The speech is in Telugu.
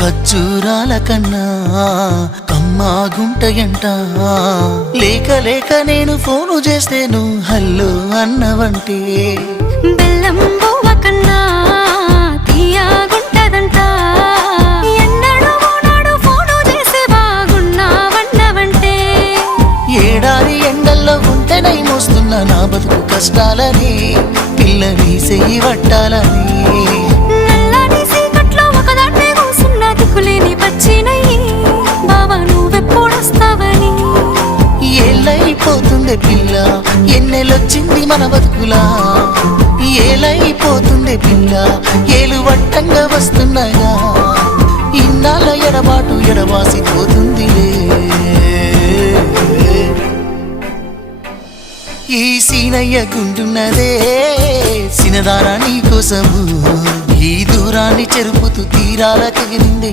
ఖర్జూరాల కన్నా కమ్మాగుంటయంట లేక లేక నేను ఫోను చేస్తేను హల్లో అన్నవంటే బెల్లం బువ్వ కన్నా తీయగుంటదంట ఎన్నడూ నాడు ఫోను చేసి బాగున్నావన్నవంటే ఏడాది ఎండల్లో ఉంటేనై మోస్తున్న నా బతుకు కష్టాలని పిల్లని చెయ్యి పట్టాలని నల్లని సీకట్లో ఒకదాన్నే కూసున్న దిక్కులేని పచ్చినయ్యి బావా నువ్వెప్పుడొస్తావని ఏళ్ళైపోతుండే పిల్ల ఎన్నెలొచ్చింది మన బతుకులా ఏలైపోతుండే పిల్ల ఏలు వట్టంగా వస్తున్నాగా ఇన్నాళ్ళ ఎడబాటు ఎడవాసిపోతుందిలే ఈ సీనయ్య గుంటున్నదే సినదారా నీ కోసము ఈ దూరాన్ని చెరుపుతూ తీరాలకెగిరింది